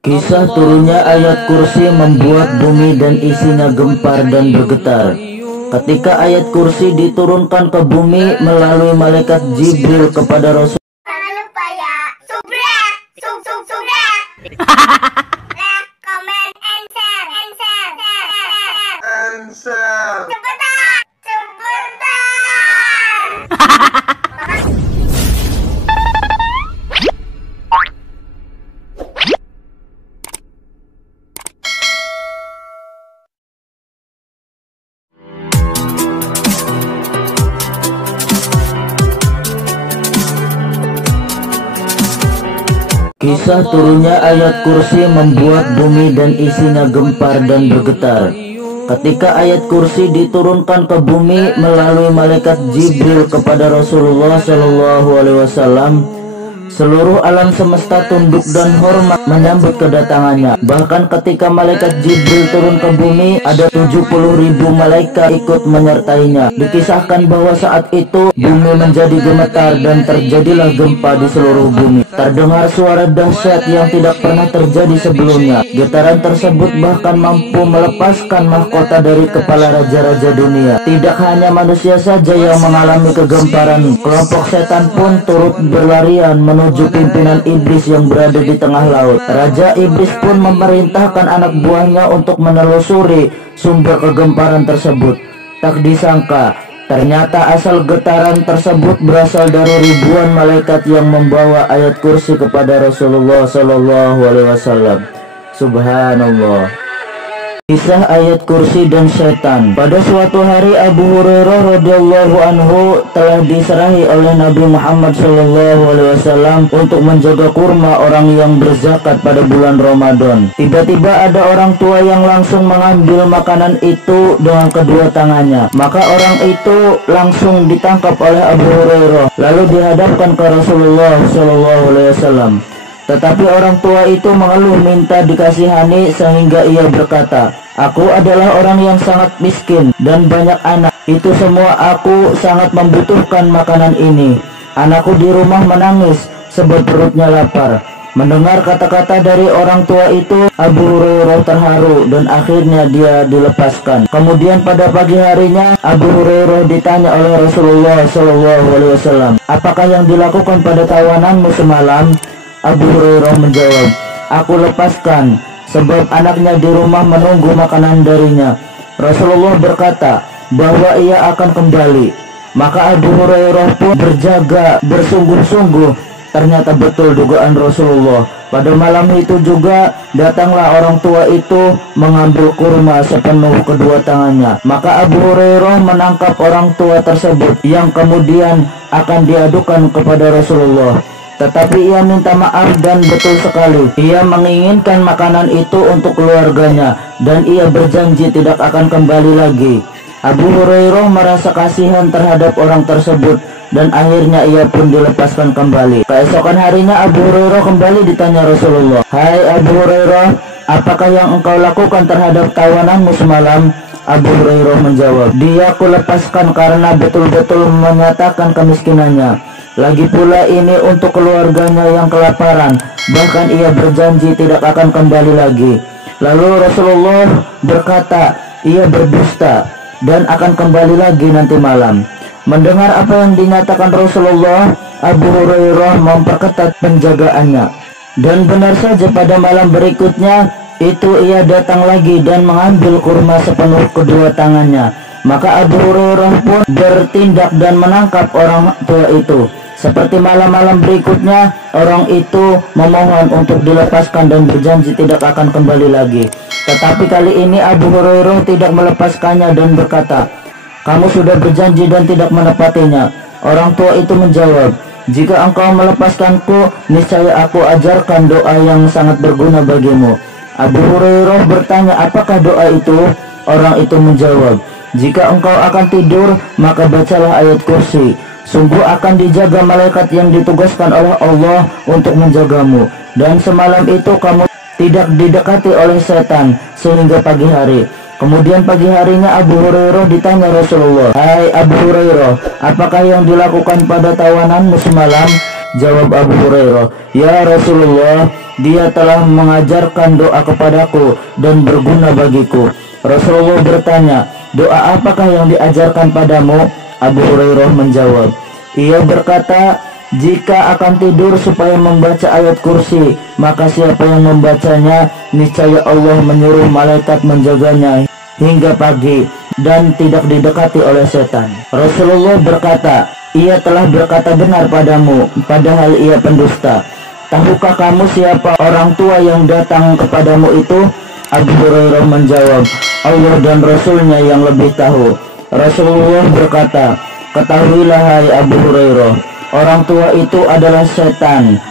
Kisah turunnya ayat kursi membuat bumi dan isinya gempar dan bergetar. Ketika ayat kursi diturunkan ke bumi melalui malaikat Jibril kepada Rasul. Jangan lupa ya, subscribe, like, comment, and share. Cepetan. Kisah turunnya ayat kursi membuat bumi dan isinya gempar dan bergetar. Ketika ayat kursi diturunkan ke bumi melalui malaikat Jibril kepada Rasulullah SAW, seluruh alam semesta tunduk dan hormat menyambut kedatangannya. Bahkan ketika malaikat Jibril turun ke bumi, ada 70.000 malaikat ikut menyertainya. Dikisahkan bahwa saat itu bumi menjadi gemetar dan terjadilah gempa di seluruh bumi. Terdengar suara dahsyat yang tidak pernah terjadi sebelumnya. Getaran tersebut bahkan mampu melepaskan mahkota dari kepala raja-raja dunia. Tidak hanya manusia saja yang mengalami kegemparan, kelompok setan pun turut berlarian menuju pimpinan iblis yang berada di tengah laut. Raja iblis pun memerintahkan anak buahnya untuk menelusuri sumber kegemparan tersebut. Tak disangka, ternyata asal getaran tersebut berasal dari ribuan malaikat yang membawa ayat kursi kepada Rasulullah SAW. Subhanallah. Kisah ayat kursi dan setan. Pada suatu hari Abu Hurairah radhiyallahu anhu telah diserahi oleh Nabi Muhammad SAW untuk menjaga kurma orang yang berzakat pada bulan Ramadan. Tiba-tiba ada orang tua yang langsung mengambil makanan itu dengan kedua tangannya. Maka orang itu langsung ditangkap oleh Abu Hurairah lalu dihadapkan ke Rasulullah SAW. Tetapi orang tua itu mengeluh minta dikasihani sehingga ia berkata, "Aku adalah orang yang sangat miskin dan banyak anak. Itu semua aku sangat membutuhkan makanan ini. Anakku di rumah menangis sebab perutnya lapar." Mendengar kata-kata dari orang tua itu, Abu Hurairah terharu dan akhirnya dia dilepaskan. Kemudian pada pagi harinya Abu Hurairah ditanya oleh Rasulullah SAW, "Apakah yang dilakukan pada tawananmu semalam?" Abu Hurairah menjawab, "Aku lepaskan sebab anaknya di rumah menunggu makanan darinya." Rasulullah berkata bahwa ia akan kembali. Maka Abu Hurairah pun berjaga bersungguh-sungguh. Ternyata betul dugaan Rasulullah. Pada malam itu juga datanglah orang tua itu mengambil kurma sepenuh kedua tangannya. Maka Abu Hurairah menangkap orang tua tersebut yang kemudian akan diadukan kepada Rasulullah. Tetapi ia minta maaf dan betul sekali ia menginginkan makanan itu untuk keluarganya dan ia berjanji tidak akan kembali lagi. Abu Hurairah merasa kasihan terhadap orang tersebut dan akhirnya ia pun dilepaskan kembali. Keesokan harinya Abu Hurairah kembali ditanya Rasulullah, "Hai Abu Hurairah, apakah yang engkau lakukan terhadap tawananmu semalam?" Abu Hurairah menjawab, "Dia aku lepaskan karena betul-betul menyatakan kemiskinannya. Lagi pula ini untuk keluarganya yang kelaparan. Bahkan ia berjanji tidak akan kembali lagi." Lalu Rasulullah berkata, "Ia berdusta dan akan kembali lagi nanti malam." Mendengar apa yang dinyatakan Rasulullah, Abu Hurairah memperketat penjagaannya. Dan benar saja pada malam berikutnya itu ia datang lagi dan mengambil kurma sepenuh kedua tangannya. Maka Abu Hurairah pun bertindak dan menangkap orang tua itu. Seperti malam-malam berikutnya, orang itu memohon untuk dilepaskan dan berjanji tidak akan kembali lagi. Tetapi kali ini Abu Hurairah tidak melepaskannya dan berkata, "Kamu sudah berjanji dan tidak menepatinya." Orang tua itu menjawab, "Jika engkau melepaskanku, niscaya aku ajarkan doa yang sangat berguna bagimu." Abu Hurairah bertanya, "Apakah doa itu?" Orang itu menjawab, "Jika engkau akan tidur, maka bacalah ayat kursi. Sungguh akan dijaga malaikat yang ditugaskan oleh Allah untuk menjagamu. Dan semalam itu kamu tidak didekati oleh setan sehingga pagi hari." Kemudian pagi harinya Abu Hurairah ditanya Rasulullah, "Hai Abu Hurairah, apakah yang dilakukan pada tawananmu semalam?" Jawab Abu Hurairah, "Ya Rasulullah, Dia telah mengajarkan doa kepadaku dan berguna bagiku. Rasulullah bertanya, doa apakah yang diajarkan padamu? Abu Hurairah menjawab, ia berkata, jika akan tidur supaya membaca ayat kursi, maka siapa yang membacanya, niscaya Allah menyuruh malaikat menjaganya hingga pagi dan tidak didekati oleh setan. Rasulullah berkata, ia telah berkata benar padamu, padahal ia pendusta. Tahukah kamu siapa orang tua yang datang kepadamu itu? Abu Hurairah menjawab, Allah dan Rasulnya yang lebih tahu. Rasulullah berkata, ketahuilah hai Abu Hurairah, orang tua itu adalah setan.